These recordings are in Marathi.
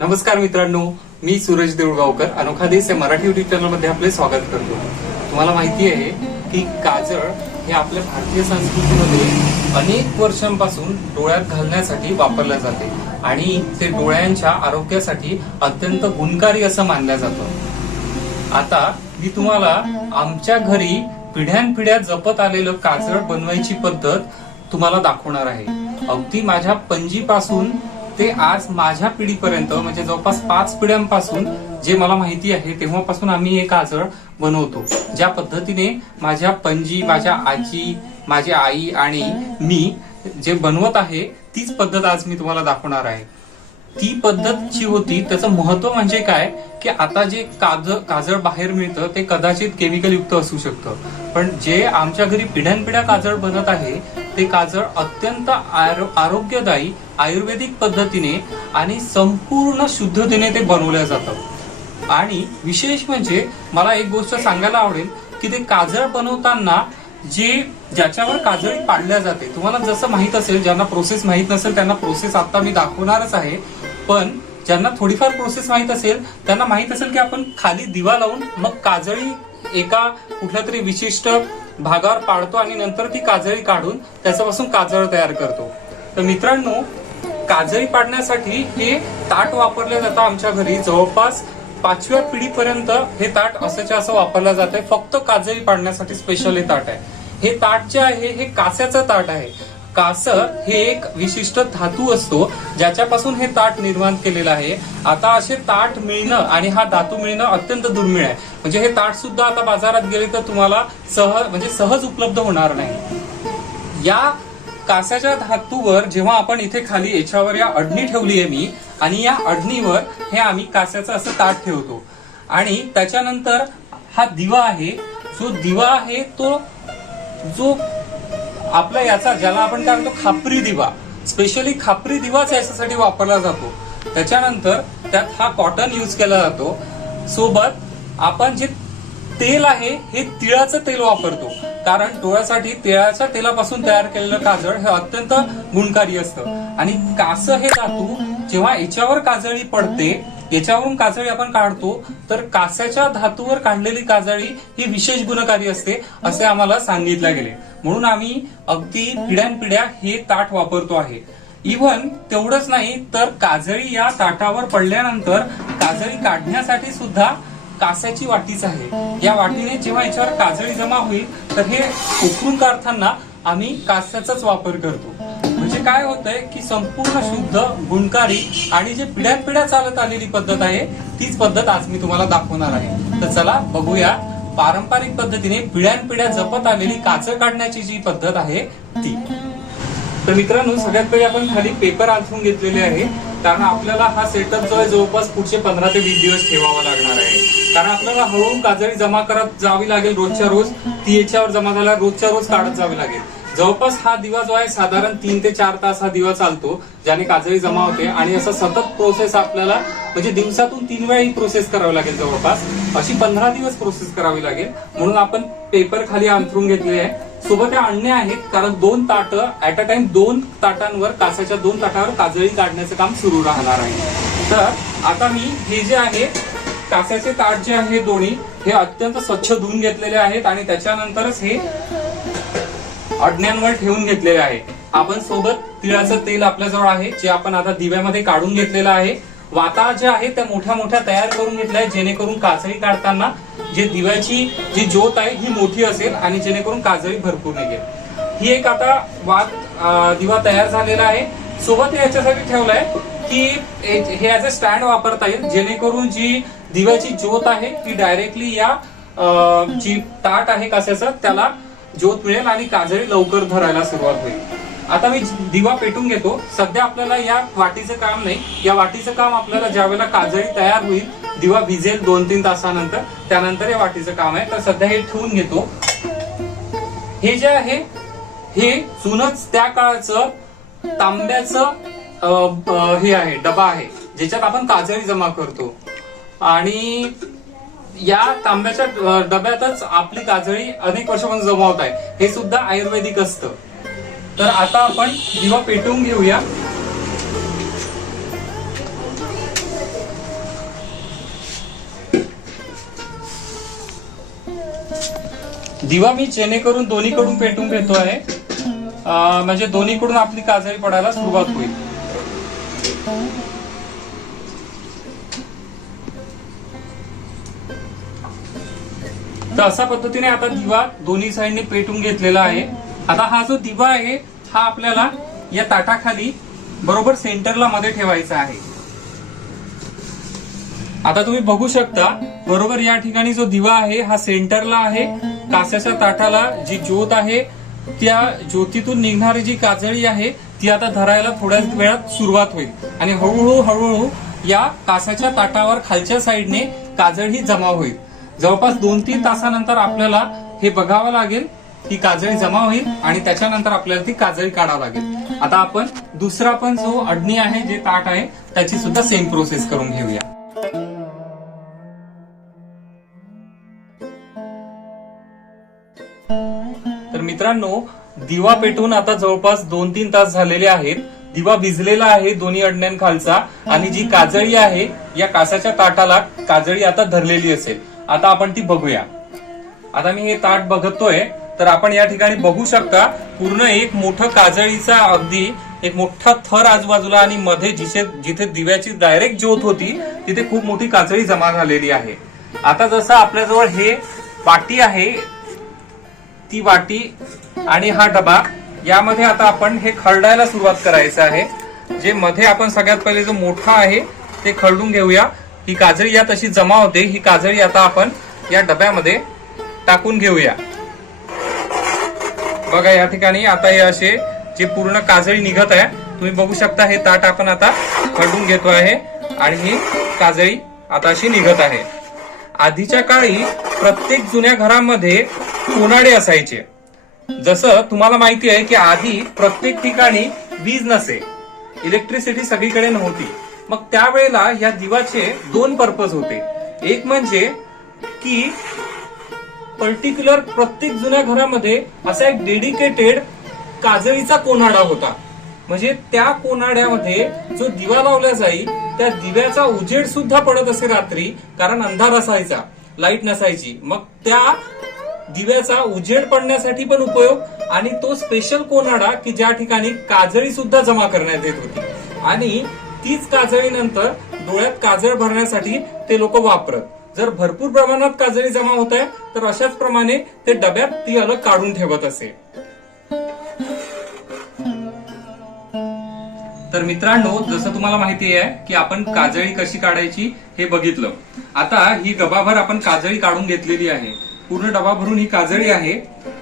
नमस्कार मित्रांनो, मी सूरज देऊळगावकर अनोखा देश या मराठी युट्यूब चॅनल मध्ये आपले स्वागत करतो। तुम्हाला माहिती आहे की काजळ हे आपल्या भारतीय संस्कृतीमध्ये अनेक वर्षांपासून डोळ्यात घालण्यासाठी वापरले जाते आणि ते डोळ्यांच्या आरोग्यासाठी अत्यंत गुणकारी असं मानलं जातं। आता मी तुम्हाला आमच्या घरी पिढ्यानपिढ्या जपत आलेलं काजळ बनवायची पद्धत तुम्हाला दाखवणार आहे। अगदी माझ्या पणजीपासून ते आज माझ्या पिढीपर्यंत म्हणजे जवळपास 5 पिढ्यांपासून जे मला माहिती आहे तेव्हापासून आम्ही हे काजळ बनवतो। ज्या पद्धतीने माझ्या पणजी, माझ्या आजी, माझी आई आणि मी जे बनवत आहे तीच पद्धत आज मी तुम्हाला दाखवणार आहे। ती पद्धतची होती, त्याचं महत्व म्हणजे काय की आता जे काजळ बाहेर मिळतं ते कदाचित केमिकल युक्त असू शकतं, पण जे आमच्या घरी पिढ्यानपिढ्या काजळ बनत आहे ते काजळ अत्यंत आरोग्यदायी आयुर्वेदिक पद्धतीने आणि संपूर्ण शुद्धतेने ते बनवलं जातं। आणि विशेष म्हणजे मला एक गोष्ट सांगायला आवडेल की ते काजळ बनवताना ज्याच्यावर काजळी पाडल्या जाते, तुम्हाला जसं माहित असेल, ज्यांना प्रोसेस माहित नसेल त्यांना प्रोसेस आता मी दाखवणारच आहे, पण ज्यांना थोडीफार प्रोसेस माहित असेल त्यांना माहित असेल की आपण खाली दिवा लावून मग काजळी एका कुठल्या तरी विशिष्ट भागावर पाडतो आणि नंतर ती काजळी काढून त्याच्यापासून काजळ तयार करतो। तर मित्रांनो, काजळी पाडण्यासाठी हे ताट वापरले जातं आमच्या घरी। जवळपास 5व्या पिढीपर्यंत हे ताट असंच्या असं वापरलं जात आहे, फक्त काजळी पाडण्यासाठी स्पेशल हे ताट आहे। हे ताट जे आहे हे कास्याचं ताट आहे। कासं हे एक विशिष्ट धातू असतो ज्याच्यापासून हे ताट निर्माण केलेलं आहे। आता असे ताट मिळणं आणि हा धातू मिळणं अत्यंत दुर्मिळ आहे, म्हणजे हे ताट सुद्धा आता बाजारात गेले तर तुम्हाला सहज उपलब्ध होणार नाही। या कास्याच्या धातूवर जेव्हा आपण इथे खाली याच्यावर या अडणी ठेवली आहे मी, आणि या अडणीवर हे आम्ही कास्याचं असं ताट ठेवतो आणि त्याच्यानंतर हा दिवा आहे। जो दिवा आहे तो जो आपला याचा ज्याला आपण काय म्हणतो खापरी दिवा, स्पेशली खापरी दिवाच याच्यासाठी वापरला जातो। त्याच्यानंतर त्यात हा कॉटन यूज केला जातो। सोबत आपण जे तेल आहे हे तिळाचं तेल वापरतो, कारण डोळ्यासाठी तिळाच्या तेलापासून तयार केलेलं काजळ हे अत्यंत गुणकारी असतं। आणि कासं हे धातू जेव्हा याच्यावर काजळी पडते, याच्यावरून काजळी आपण काढतो, तर कास्याच्या धातूवर काढलेली काजळी ही विशेष गुणकारी असते असे आम्हाला सांगितले गेले, म्हणून आम्ही अगदी पिढ्यानपिढ्या हे ताट वापरतो आहे। इव्हन तेवढंच नाही तर काजळी या ताटावर पडल्यानंतर काजळी काढण्यासाठी सुद्धा कास्याची वाटीच आहे। या वाटीने जेव्हा याच्यावर काजळी जमा होईल तर हे उकळून काढताना आम्ही कास्याचाच वापर करतो। म्हणजे काय होतंय की संपूर्ण शुद्ध, गुणकारी आणि जे पिढ्यानपिढ्या चालत आलेली पद्धत आहे तीच पद्धत आज मी तुम्हाला दाखवणार आहे। तर चला बघूया पारंपरिक पद्धतीने पिढ्यानपिढ्या जपत आलेली काजळ काढण्याची जी पद्धत आहे ती। तर मित्रांनो, सगळ्यात पहिले आपण खाली पेपर अंथरून घेतलेले आहे, कारण आपल्याला हा सेटअप जो आहे जवळपास पुढचे 15 ते 20 दिवस ठेवावा लागणार आहे, कारण आपल्याला हळूहळू काजळी जमा करत जावी लागेल। रोजच्या रोज ती याच्यावर जमा झाला रोजच्या रोज काढत जावी लागेल। जवळपास हा दिवा जो आहे साधारण 3 ते 4 तास हा दिवा चालतो, ज्याने काजळी जमा होते आणि असं सतत प्रोसेस आपल्याला म्हणजे दिवसातून 3 वेळा ही प्रोसेस करावी लागेल। जवळपास अशी 15 दिवस प्रोसेस करावी लागेल, म्हणून आपण पेपर खाली अंथरून घेतले आहे। सोबत या अण्ण्या आहेत, कारण 2 ताट ऍट अ टाइम 2 ताटांवर कासाच्या 2 ताटावर काजळी काढण्याचं काम सुरू राहणार आहे। तर आता मी हे जे आहे कास्याचे ताट जे आहे दोन्ही हे अत्यंत स्वच्छ धुवून घेतलेले आहेत आणि त्याच्यानंतरच हे अडण्यांवर ठेवून घेतलेले आहे। आपण सोबत तिळाचं तेल आपल्याजवळ आहे, जे आपण आता दिव्यामध्ये काढून घेतलेलं आहे। वाता जे आहे त्या मोठ्या मोठ्या तयार करून घेतल्या आहे, जेणेकरून काजळी काढताना जे दिव्याची जी ज्योत आहे ही मोठी असेल आणि जेणेकरून काजळी भरपूर निघेल। ही एक आता दिवा तयार झालेला आहे। सोबत याच्यासाठी ठेवलाय की हे ऍज अ स्टँड वापरता येईल, जेणेकरून जी दिव्याची ज्योत आहे ती डायरेक्टली या जी ताट आहे कास्याचं त्याला ज्योत मिळेल आणि काजळी लवकर धरायला सुरुवात होईल। आता मी दिवा पेटून घेतो। सध्या आपल्याला या वाटीचं काम नाही, या वाटीचं काम आपल्याला ज्यावेळेला काजळी तयार होईल, दिवा भिजेल 2-3 तासानंतर, त्यानंतर या वाटीचं काम आहे। तर सध्या हे ठेवून घेतो। हे जे आहे हे जुनच त्या काळाचं तांब्याचं हे आहे, डबा आहे, ज्याच्यात आपण काजळी जमा करतो आणि या तांब्याच्या डब्यातच आपली काजळी अनेक वर्षापासून जमा होत आहे। हे सुद्धा आयुर्वेदिक असतं। तर आता आपण दिवा पेटवून घेऊया। दिवा मी जेणेकरून दोन्हीकडून पेटून घेतो आहे, म्हणजे दोन्हीकडून आपली काजळी पडायला सुरुवात होईल. तर अशा पद्धतीने आता दिवा दोन्ही साईडने पेटून घेतलेला आहे. आता हा जो दिवा आहे हा आपल्याला या ताटाखाली बरोबर सेंटरला मध्ये ठेवायचा आहे. आता तुम्ही बघू शकता बरोबर या ठिकाणी जो दिवा आहे हा सेंटरला आहे. कास्याच्या ताटाला जी ज्योत आहे त्या ज्योतीतून निघणारी जी काजळी आहे ती आता धरायला थोड्याच वेळात सुरुवात होईल आणि हळूहळू या कास्याच्या ताटावर खालच्या साईडने काजळी जमा होईल. जवळपास 2-3 तासानंतर आपल्याला हे बघावं लागेल ही काजळी जमा होईल आणि त्याच्यानंतर आपल्याला ती काजळी काढावं लागेल. आता आपण दुसरा पण जो अडणी आहे जे ताट आहे त्याची सुद्धा सेम प्रोसेस करून घेऊया. तर मित्रांनो, दिवा पेटून आता जवळपास 2-3 तास झालेले आहेत. दिवा भिजलेला आहे दोन्ही अडण्यांखालचा आणि जी काजळी आहे या कासाच्या ताटाला काजळी आता धरलेली असेल. आता आपण ती बघूया. आता मी हे ताट बघतोय तर आपण या ठिकाणी बघू शकता पूर्ण एक मोठं काजळीचा अगदी एक मोठा थर आजूबाजूला आणि मध्ये जिथे दिव्याची डायरेक्ट ज्योत होती तिथे खूप मोठी काजळी जमा झालेली आहे. आता जसं आपल्याजवळ हे वाटी आहे, ती वाटी आणि हा डबा यामध्ये आता आपण हे खरडायला सुरुवात करायचं आहे. जे मध्ये आपण सगळ्यात पहिले जो मोठा आहे ते खरडून घेऊया. ही काजळी यात अशी जमा होते. ही काजळी आता आपण या डब्यामध्ये टाकून घेऊया. बघा या ठिकाणी आता हे असे जे पूर्ण काजळी निघत आहे तुम्ही बघू शकता. हे ताट आपण आता खरडून घेतो आहे आणि ही काजळी आता अशी निघत आहे. आधीच्या काळी प्रत्येक जुन्या घरामध्ये कोनाडे असायचे. जसं तुम्हाला माहिती आहे की आधी प्रत्येक ठिकाणी वीज नसे, इलेक्ट्रिसिटी सगळीकडे नव्हती. मग त्यावेळेला या दिवाचे 2 पर्पज होते. एक म्हणजे की पर्टिक्युलर प्रत्येक जुन्या घरामध्ये असा एक डेडिकेटेड काजळीचा कोनाडा होता. म्हणजे त्या कोनाड्यामध्ये जो दिवा लावला जाई त्या दिव्याचा उजेड सुद्धा पडत असे रात्री, कारण अंधार असायचा, लाईट नसायची. मग त्या दिव्याचा उजेड पडण्यासाठी पण उपयोग आणि तो स्पेशल कोनाडा की ज्या ठिकाणी काजळी सुद्धा जमा करण्यात येत होती आणि तीच काजळी नंतर डोळ्यात काजळ भरण्यासाठी ते लोक वापरत. जर भरपूर प्रमाणात काजळी जमा होत आहे तर अशाच प्रमाणे ते डब्यात ती अलग काढून ठेवत असे. तर मित्रांनो, जसं तुम्हाला माहिती आहे की आपण काजळी कशी काढायची हे बघितलं. आता ही डबाभर आपण काजळी काढून घेतलेली आहे. पूर्ण डबा भरून ही काजळी आहे.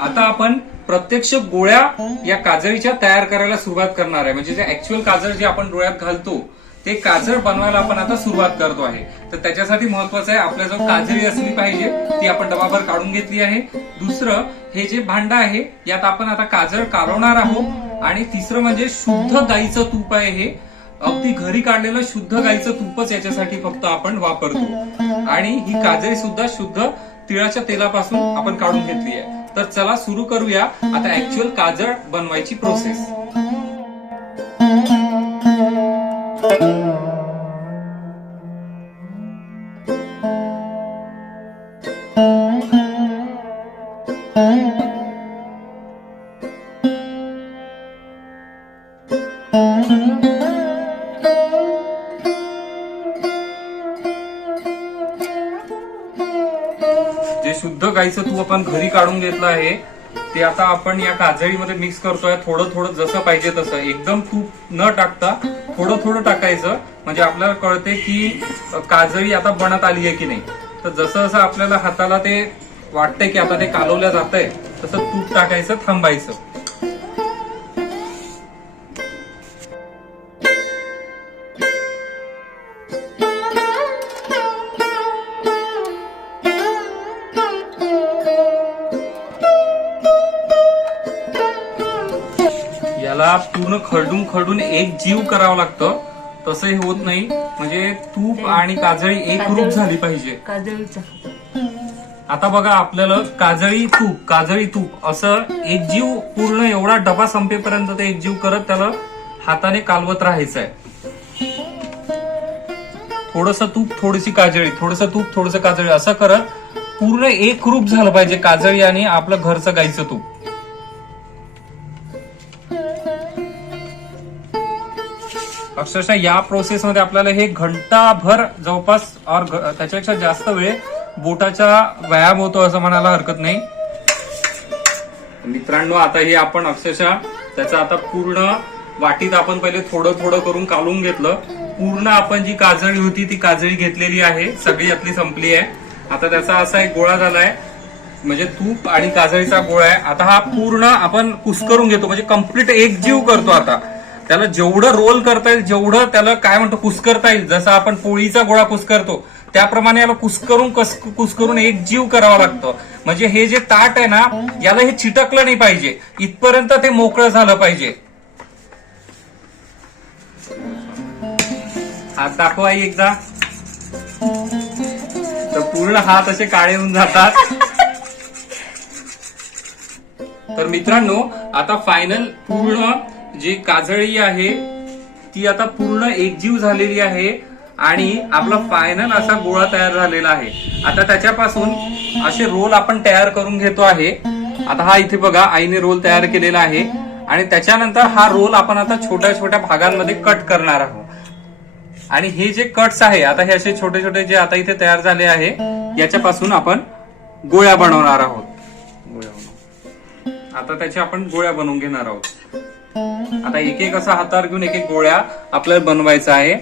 आता आपण प्रत्यक्ष गोळ्या या काजळीच्या तयार करायला सुरुवात करणार आहे. म्हणजे जे ऍक्च्युअल काजळ जे आपण डोळ्यात घालतो ते काजळ बनवायला आपण आता सुरुवात करतो आहे. तर त्याच्यासाठी महत्वाचं आहे आपल्या जो काजळी असली पाहिजे ती आपण डबाभर काढून घेतली आहे. दुसरं, हे जे भांडं आहे यात आपण आता काजळ कालवणार आहोत. आणि तिसरं म्हणजे शुद्ध गाईचं तूप आहे. हे अगदी घरी काढलेलं शुद्ध गाईचं तूपच याच्यासाठी फक्त आपण वापरतो. आणि ही काजळी सुद्धा शुद्ध तिळाच्या तेलापासून आपण काढून घेतली आहे. तर चला सुरू करूया आता ऍक्च्युअल काजळ बनवायची प्रोसेस. जे शुद्ध गाईचं तूप आपण घरी काढून घेतलं आहे ते आता आपण या काजळीमध्ये मिक्स करतोय. थोडं थोडं जसं पाहिजे तसं, एकदम तूप न टाकता थोडं थोडं टाकायचं. म्हणजे आपल्याला कळते की काजळी आता बनत आली आहे की नाही. तर जसं जसं आपल्याला हाताला ते वाटतंय की आता ते कालवल्या जात आहे तसं तूप टाकायचं, थांबायचं. याला पूर्ण खरडून एक जीव करावं लागतं. तसं हे होत नाही. म्हणजे तूप आणि काजळी एक रूप झाली पाहिजे. आता बघा आपल्याला काजळी तूप असं एक जीव पूर्ण एवढा डबा संपेपर्यंत ते एक जीव करत त्याला हाताने कालवत राहायचं आहे. थोडंसं तूप थोडीशी काजळी, थोडंसं तूप थोडंसं काजळी असं करत पूर्ण एकरूप झालं पाहिजे काजळी आणि आपलं घरचं गाईचं तूप. अक्षरशः या प्रोसेसमध्ये आपल्याला हे घंटाभर जवळपास त्याच्यापेक्षा जास्त वेळ बोटाचा व्यायाम होतो असं म्हणायला हरकत नाही. मित्रांनो, आता हे आपण अक्षरशः त्याचं आता पूर्ण वाटीत आपण पहिले थोडं थोडं करून काढून घेतलं. पूर्ण आपण जी काजळी होती ती काजळी घेतलेली आहे, सगळी यातली संपली आहे. आता त्याचा असा एक गोळा झालाय, म्हणजे तूप आणि काजळीचा गोळा आहे. आता हा पूर्ण आपण कुस्करून घेतो, म्हणजे कम्प्लीट एकजीव करतो. आता त्याला जेवढं रोल करता येईल, जेवढं त्याला काय म्हणतो कुस्करता येईल, जसं आपण पोळीचा गोळा कुस्करतो त्याप्रमाणे याला कुस्करून एकजीव करावं लागतं. म्हणजे हे जे ताट आहे ना, याला हे चिटकलं नाही पाहिजे, इथपर्यंत ते मोकळं झालं पाहिजे. हात दाखवा एकदा, तर पूर्ण हात असे काळे होऊन जातात. तर मित्रांनो, आता फायनल पूर्ण जी काजळी आहे ती आता पूर्ण एकजीव झालेली आहे आणि आपला फायनल असा गोळा तयार झालेला आहे. आता त्याच्यापासून असे रोल आपण तयार करून घेतो आहे. आता हा इथे बघा आईने रोल तयार केलेला आहे आणि त्याच्यानंतर हा रोल आपण आता छोट्या छोट्या भागांमध्ये कट करणार आहोत. आणि हे जे कट्स आहे आता हे असे छोटे छोटे जे आता इथे तयार झाले आहे, याच्यापासून आपण गोळ्या बनवणार आहोत. आता त्याच्या आपण गोळ्या बनवून घेणार आहोत. आता एक एक असा हातावर घेऊन एक एक गोळ्या आपल्याला बनवायचा आहे.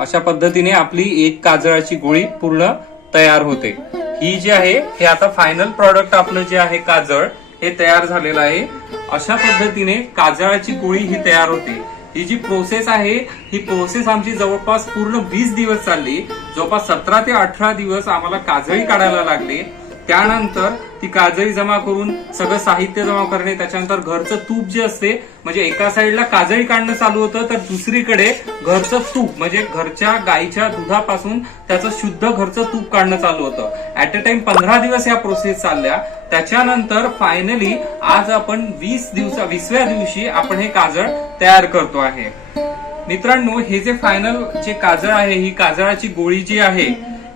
अशा पद्धतीने आपली एक काजळाची गोळी पूर्ण तयार होते. ही जी आहे हे आता फायनल प्रॉडक्ट आपलं जे आहे काजळ हे तयार झालेलं आहे. अशा पद्धतीने काजळाची गोळी ही तयार होते. ही जी प्रोसेस आहे ही प्रोसेस आमची जवळपास पूर्ण 20 दिवस चालली. जवळपास 17 ते 18 दिवस आम्हाला काजळी काढायला लागले. त्यानंतर ती काजळी जमा करून सगळं साहित्य जमा करणे, त्याच्यानंतर घरचं तूप जे असते, म्हणजे एका साईडला काजळी काढणं चालू होतं तर दुसरीकडे घरचं तूप म्हणजे घरच्या गाईच्या दुधापासून त्याचं शुद्ध घरचं तूप काढणं चालू होतं. ऍट अ टाइम 15 दिवस या प्रोसेस चालल्या. त्याच्यानंतर फायनली आज आपण 20व्या दिवशी आपण हे काजळ तयार करतो आहे. मित्रांनो, हे जे फायनल जे काजळ आहे, ही काजळाची गोळी जी आहे,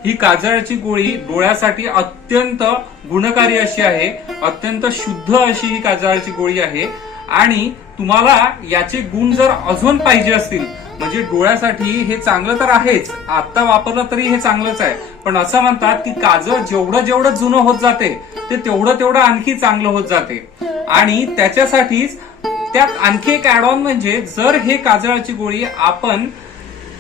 ही काजळाची गोळी डोळ्यासाठी अत्यंत गुणकारी अशी आहे. अत्यंत शुद्ध अशी ही काजळाची गोळी आहे. आणि तुम्हाला याचे गुण जर अजून पाहिजे असतील, म्हणजे डोळ्यासाठी हे चांगलं तर आहेच, आता वापरलं तरी हे चांगलंच आहे, पण असं म्हणतात की काजळ जेवढं जेवढं जुनं होत जाते ते तेवढं आणखी चांगलं होत जाते. आणि त्याच्यासाठीच त्यात आणखी एक ऍड ऑन, म्हणजे जर हे काजळाची गोळी आपण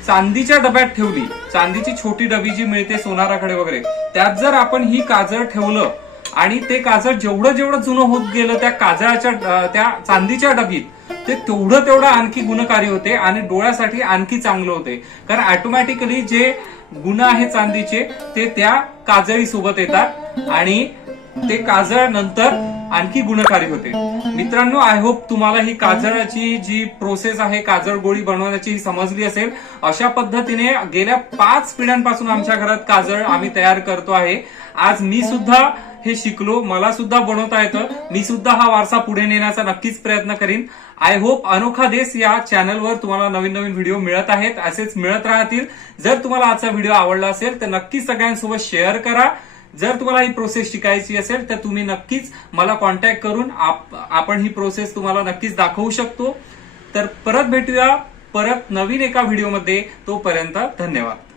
चांदीच्या डब्यात ठेवली, चांदीची छोटी डबी जी मिळते सोनाराकडे वगैरे, त्यात जर आपण ही काजळ ठेवलं आणि ते काजळ जेवढं जेवढं जुनं होत गेलं त्या काजळाच्या त्या चांदीच्या डबीत, ते तेवढं आणखी गुणकारी होते आणि डोळ्यासाठी आणखी चांगलं होते. कारण ऑटोमॅटिकली जे गुण आहे चांदीचे ते त्या काजळी सोबत येतात आणि ते काजळ नंतर आणखी गुणकारी होते. मित्रांनो, आय होप तुम्हाला ही काजळाची जी प्रोसेस आहे काजळ गोळी बनवण्याची ही समजली असेल. अशा पद्धतीने गेल्या 5 पिढ्यांपासून आमच्या घरात काजळ आम्ही तयार करतो आहे. आज मी सुद्धा हे शिकलो, मला सुद्धा बनवता येतं, मी सुद्धा हा वारसा पुढे नेण्याचा नक्कीच प्रयत्न करीन. आय होप अनोखा देश या चॅनलवर तुम्हाला नवीन नवीन व्हिडिओ मिळत आहेत, असेच मिळत राहतील. जर तुम्हाला आजचा व्हिडिओ आवडला असेल तर नक्कीच सगळ्यांसोबत शेअर करा. जर तुम्हाला ही प्रोसेस शिकायची असेल तर तुम्ही नक्कीच मला कॉन्टॅक्ट करून आपण ही प्रोसेस तुम्हाला नक्कीच दाखवू शकतो. तर परत भेटूया नवीन एका व्हिडिओमध्ये. तोपर्यंत धन्यवाद.